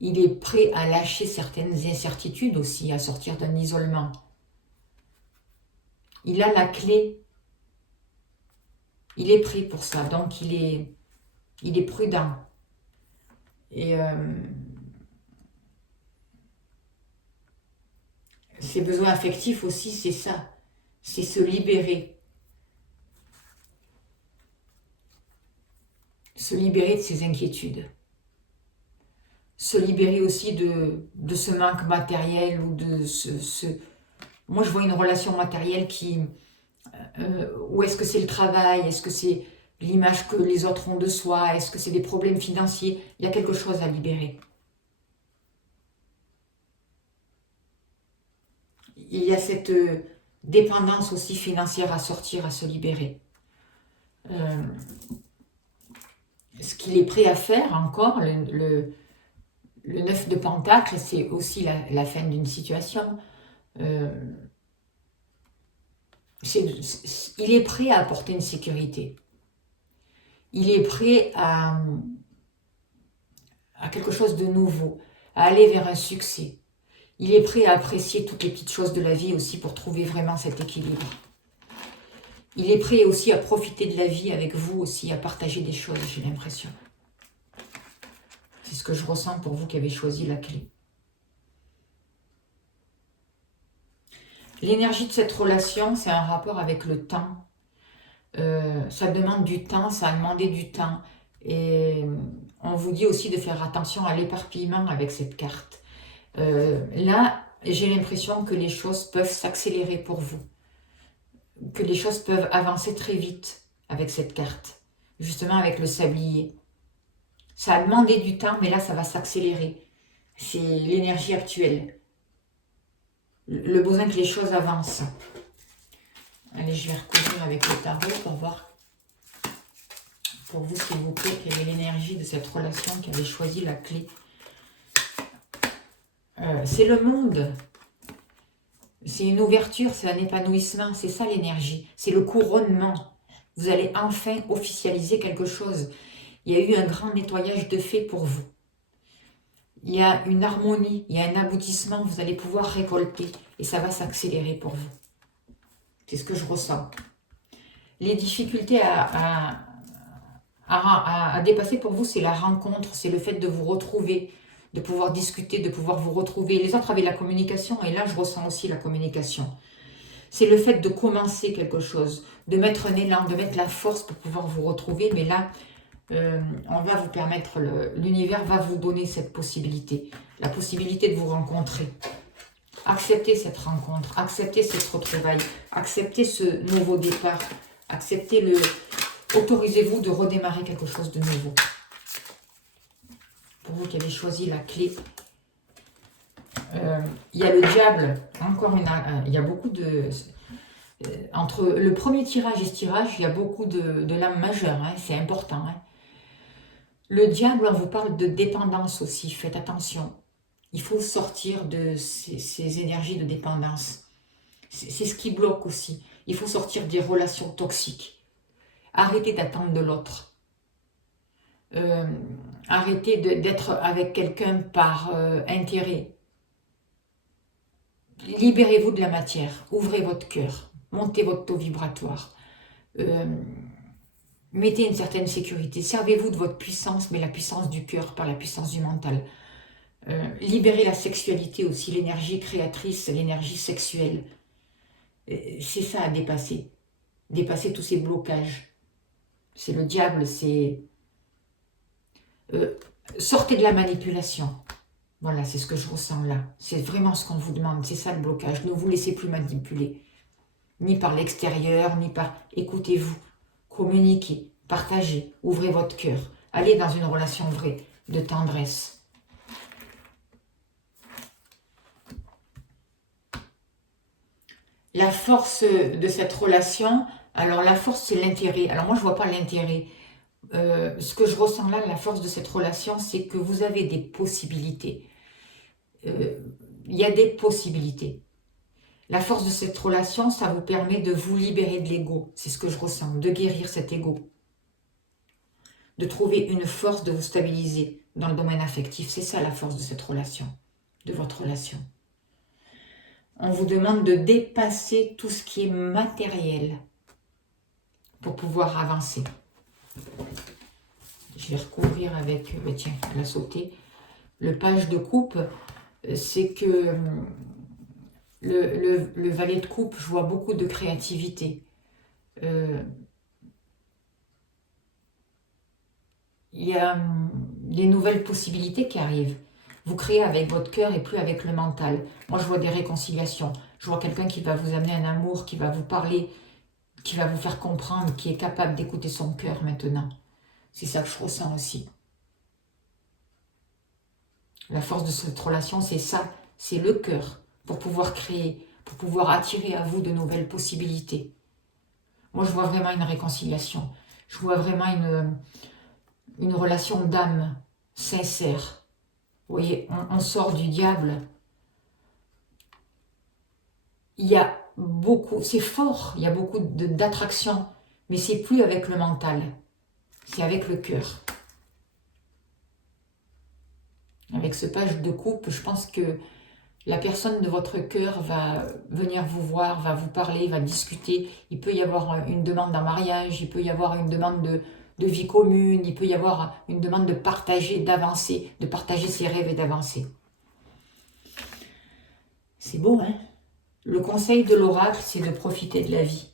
Il est prêt à lâcher certaines incertitudes aussi, à sortir d'un isolement. Il a la clé. Il est prêt pour ça, donc il est prudent. Et ses besoins affectifs aussi, c'est ça. C'est se libérer. Se libérer de ses inquiétudes. Se libérer aussi de ce manque matériel ou de ce... Moi, je vois une relation matérielle qui... ou est-ce que c'est le travail? Est-ce que c'est l'image que les autres ont de soi? Est-ce que c'est des problèmes financiers? Il y a quelque chose à libérer. Il y a cette dépendance aussi financière à sortir, à se libérer. Ce qu'il est prêt à faire encore, le 9 de Pentacle, c'est aussi la fin d'une situation. Il est prêt à apporter une sécurité. Il est prêt à quelque chose de nouveau, à aller vers un succès. Il est prêt à apprécier toutes les petites choses de la vie aussi pour trouver vraiment cet équilibre. Il est prêt aussi à profiter de la vie avec vous aussi, à partager des choses, j'ai l'impression. C'est ce que je ressens pour vous qui avez choisi la clé. L'énergie de cette relation, c'est un rapport avec le temps. Ça demande du temps, ça a demandé du temps. Et on vous dit aussi de faire attention à l'éparpillement avec cette carte. Là, j'ai l'impression que les choses peuvent s'accélérer pour vous. Que les choses peuvent avancer très vite avec cette carte. Justement avec le sablier. Ça a demandé du temps, mais là, ça va s'accélérer. C'est l'énergie actuelle. Le besoin que les choses avancent. Allez, je vais recouvrir avec le tarot pour voir, pour vous, s'il vous plaît, quelle est l'énergie de cette relation qui avait choisi la clé. C'est le monde. C'est une ouverture, c'est un épanouissement. C'est ça l'énergie. C'est le couronnement. Vous allez enfin officialiser quelque chose. Il y a eu un grand nettoyage de fait pour vous. Il y a une harmonie, il y a un aboutissement. Vous allez pouvoir récolter et ça va s'accélérer pour vous. C'est ce que je ressens. Les difficultés à dépasser pour vous, c'est la rencontre, c'est le fait de vous retrouver, de pouvoir discuter, de pouvoir vous retrouver. Les autres avaient la communication et là, je ressens aussi la communication. C'est le fait de commencer quelque chose, de mettre un élan, de mettre la force pour pouvoir vous retrouver. Mais là, on va vous permettre, l'univers va vous donner cette possibilité, la possibilité de vous rencontrer. Acceptez cette rencontre, acceptez cette retrouvaille, acceptez ce nouveau départ, acceptez autorisez-vous de redémarrer quelque chose de nouveau. Pour vous qui avez choisi la clé, il y a le diable, encore il y a beaucoup de... entre le premier tirage et ce tirage, il y a beaucoup de lames majeures, hein, c'est important. Hein. Le diable, on vous parle de dépendance aussi, faites attention. Il faut sortir de ces énergies de dépendance. C'est ce qui bloque aussi. Il faut sortir des relations toxiques. Arrêtez d'attendre de l'autre. Arrêtez d'être avec quelqu'un par intérêt. Libérez-vous de la matière. Ouvrez votre cœur. Montez votre taux vibratoire. Mettez une certaine sécurité. Servez-vous de votre puissance, mais la puissance du cœur, pas la puissance du mental. Libérez la sexualité aussi, l'énergie créatrice, l'énergie sexuelle. C'est ça à dépasser. Dépasser tous ces blocages. C'est le diable, c'est... sortez de la manipulation. Voilà, c'est ce que je ressens là. C'est vraiment ce qu'on vous demande, c'est ça le blocage. Ne vous laissez plus manipuler. Ni par l'extérieur, ni par... Écoutez-vous, communiquez, partagez, ouvrez votre cœur. Allez dans une relation vraie, de tendresse. La force de cette relation, alors la force c'est l'intérêt. Alors moi je ne vois pas l'intérêt. Ce que je ressens là, la force de cette relation, c'est que vous avez des possibilités. Il y a des possibilités. La force de cette relation, ça vous permet de vous libérer de l'ego. C'est ce que je ressens, de guérir cet ego. de trouver une force, de vous stabiliser dans le domaine affectif. C'est ça la force de cette relation, de votre relation. On vous demande de dépasser tout ce qui est matériel pour pouvoir avancer. Je vais recouvrir avec, tiens, elle a sauté. Le page de coupe, c'est que le valet de coupe, je vois beaucoup de créativité. Il y a des nouvelles possibilités qui arrivent. Vous créez avec votre cœur et plus avec le mental. Moi, je vois des réconciliations. Je vois quelqu'un qui va vous amener un amour, qui va vous parler, qui va vous faire comprendre, qui est capable d'écouter son cœur maintenant. C'est ça que je ressens aussi. La force de cette relation, c'est ça. C'est le cœur pour pouvoir créer, pour pouvoir attirer à vous de nouvelles possibilités. Moi, je vois vraiment une réconciliation. Je vois vraiment une relation d'âme sincère. Vous voyez, on sort du diable. Il y a beaucoup, c'est fort, il y a beaucoup d'attraction, mais c'est plus avec le mental, c'est avec le cœur. Avec ce page de coupe, je pense que la personne de votre cœur va venir vous voir, va vous parler, va discuter. Il peut y avoir une demande en mariage, il peut y avoir une demande de vie commune, il peut y avoir une demande de partager, d'avancer, de partager ses rêves et d'avancer. C'est beau, hein? Le conseil de l'oracle, c'est de profiter de la vie.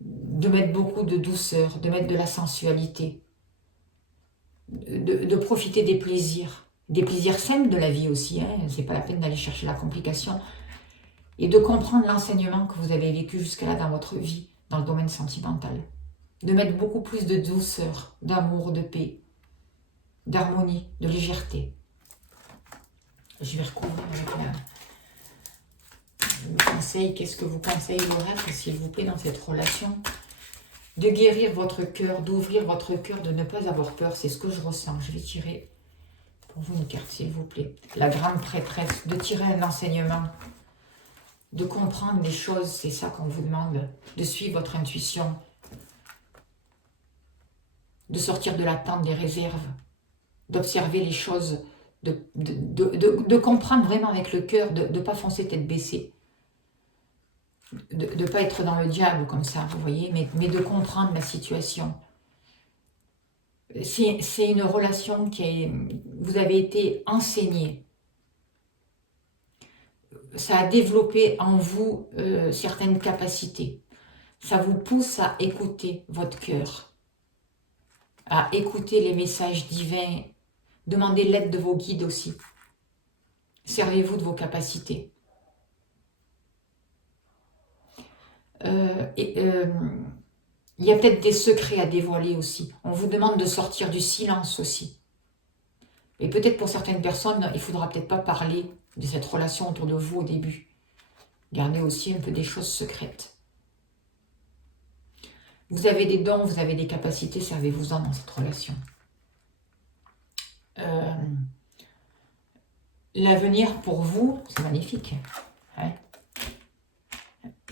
De mettre beaucoup de douceur, de mettre de la sensualité. De profiter des plaisirs simples de la vie aussi, hein, c'est pas la peine d'aller chercher la complication, et de comprendre l'enseignement que vous avez vécu jusqu'à là dans votre vie, dans le domaine sentimental, de mettre beaucoup plus de douceur, d'amour, de paix, d'harmonie, de légèreté. Je vais recouvrir avec le conseil. Qu'est-ce que vous conseille l'oracle, s'il vous plaît, dans cette relation? De guérir votre cœur, d'ouvrir votre cœur, de ne pas avoir peur, c'est ce que je ressens. Je vais tirer pour vous une carte, s'il vous plaît. La grande prêtresse, de tirer un enseignement, de comprendre les choses, c'est ça qu'on vous demande, de suivre votre intuition, de sortir de l'attente des réserves, d'observer les choses, de comprendre vraiment avec le cœur, de ne pas foncer tête baissée. De ne pas être dans le diable comme ça, vous voyez, mais de comprendre la situation. C'est une relation vous avez été enseigné. Ça a développé en vous certaines capacités. Ça vous pousse à écouter votre cœur, à écouter les messages divins. Demandez l'aide de vos guides aussi. Servez-vous de vos capacités. Il y a peut-être des secrets à dévoiler aussi. On vous demande de sortir du silence aussi. Et peut-être pour certaines personnes, il ne faudra peut-être pas parler de cette relation autour de vous au début. Gardez aussi un peu des choses secrètes. Vous avez des dons, vous avez des capacités, servez-vous-en dans cette relation. L'avenir pour vous, c'est magnifique. Hein?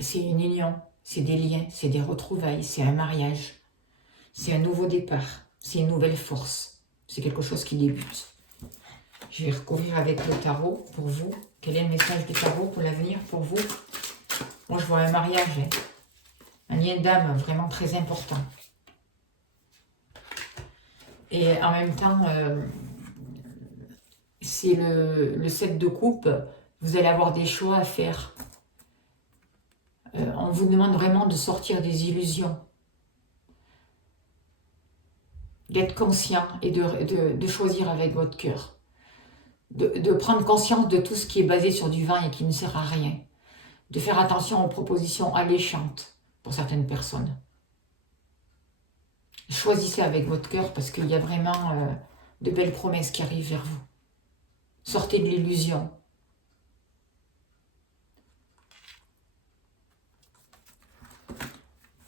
C'est une union, c'est des liens, c'est des retrouvailles, c'est un mariage, c'est un nouveau départ, c'est une nouvelle force, c'est quelque chose qui débute. Je vais recouvrir avec le tarot pour vous. Quel est le message du tarot pour l'avenir pour vous? Moi, je vois un mariage, hein. Un lien d'âme vraiment très important. Et en même temps, c'est le 7 de coupe, vous allez avoir des choix à faire. On vous demande vraiment de sortir des illusions, d'être conscient et de choisir avec votre cœur, de prendre conscience de tout ce qui est basé sur du vin et qui ne sert à rien, de faire attention aux propositions alléchantes pour certaines personnes. Choisissez avec votre cœur parce qu'il y a vraiment de belles promesses qui arrivent vers vous. Sortez de l'illusion.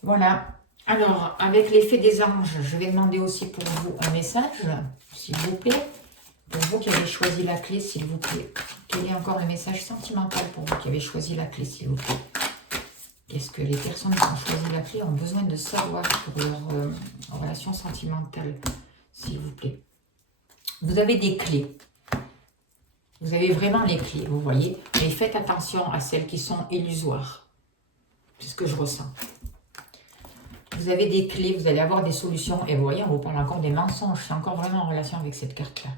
Voilà. Alors, avec l'effet des anges, je vais demander aussi pour vous un message, s'il vous plaît. Pour vous qui avez choisi la clé, s'il vous plaît. Quel est encore le message sentimental pour vous qui avez choisi la clé, s'il vous plaît? Qu'est-ce que les personnes qui ont choisi la clé ont besoin de savoir pour leur relation sentimentale, s'il vous plaît? Vous avez des clés. Vous avez vraiment les clés, vous voyez. Mais faites attention à celles qui sont illusoires. C'est ce que je ressens. Vous avez des clés, vous allez avoir des solutions. Et vous voyez, on vous parle encore des mensonges. C'est encore vraiment en relation avec cette carte-là.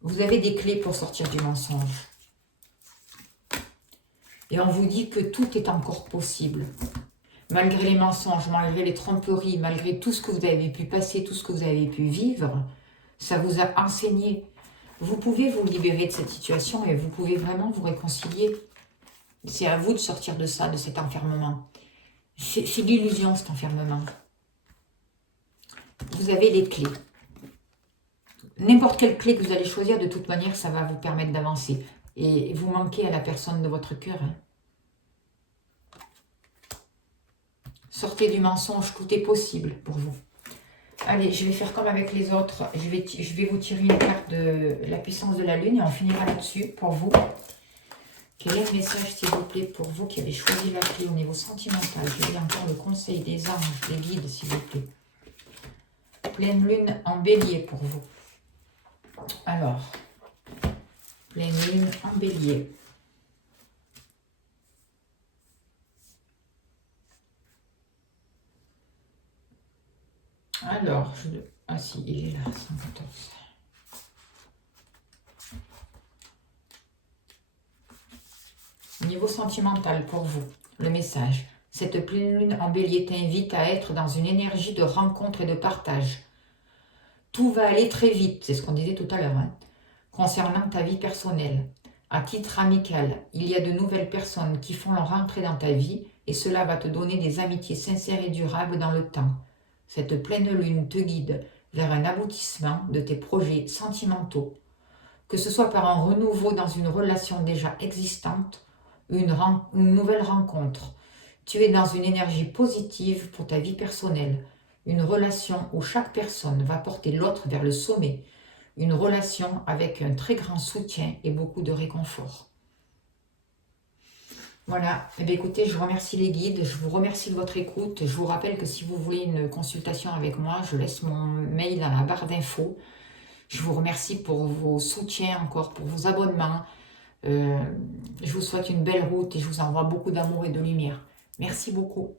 Vous avez des clés pour sortir du mensonge. Et on vous dit que tout est encore possible. Malgré les mensonges, malgré les tromperies, malgré tout ce que vous avez pu passer, tout ce que vous avez pu vivre, ça vous a enseigné. Vous pouvez vous libérer de cette situation et vous pouvez vraiment vous réconcilier. C'est à vous de sortir de ça, de cet enfermement. C'est l'illusion, cet enfermement. Vous avez les clés. N'importe quelle clé que vous allez choisir, de toute manière, ça va vous permettre d'avancer. Et vous manquez à la personne de votre cœur. Hein. Sortez du mensonge, tout est possible pour vous. Allez, je vais faire comme avec les autres. Je vais vous tirer une carte de la puissance de la lune et on finira là-dessus pour vous. Quel est le message, s'il vous plaît, pour vous qui avez choisi la clé au niveau sentimental? Je vais encore le conseil des anges, des guides, s'il vous plaît. Pleine lune en bélier pour vous. Alors, pleine lune en bélier. Alors, ah si, il est là, 114. Au niveau sentimental pour vous, le message. Cette pleine lune en bélier t'invite à être dans une énergie de rencontre et de partage. Tout va aller très vite, c'est ce qu'on disait tout à l'heure, hein, concernant ta vie personnelle. À titre amical, il y a de nouvelles personnes qui font leur entrée dans ta vie et cela va te donner des amitiés sincères et durables dans le temps. Cette pleine lune te guide vers un aboutissement de tes projets sentimentaux. Que ce soit par un renouveau dans une relation déjà existante, une nouvelle rencontre. Tu es dans une énergie positive pour ta vie personnelle. Une relation où chaque personne va porter l'autre vers le sommet. Une relation avec un très grand soutien et beaucoup de réconfort. Voilà, eh bien, écoutez, je remercie les guides, je vous remercie de votre écoute. Je vous rappelle que si vous voulez une consultation avec moi, je laisse mon mail dans la barre d'infos. Je vous remercie pour vos soutiens encore, pour vos abonnements. Je vous souhaite une belle route et je vous envoie beaucoup d'amour et de lumière. Merci beaucoup.